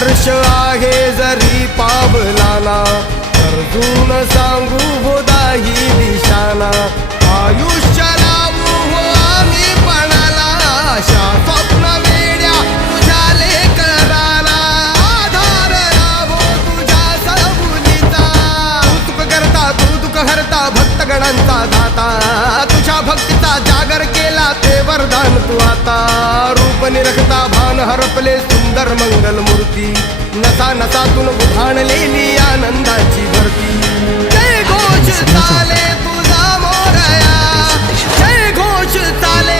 हर्ष आहे जरी पावलाना, अर्जुन सांगू बोधाही दिशाना. आयुष्य लावू हो आम्ही पणाला, आशा स्वप्न वेड्या तुझ्या लेकराला. आधार लाभो तुझ्या सबुलीचा, तू सुख करता तू दुःख हरता, भक्तगणांचा दाता. तुझ्या भक्तीचा जागर केला ते वरदान तू आता. रूप निरखता भान हरपले सुंदर मंगल मूर्ती, नसा नसातून उभाणलेली आनंदाची भरती. जय घोष चाले तुझा मोरया, जय घोष चाले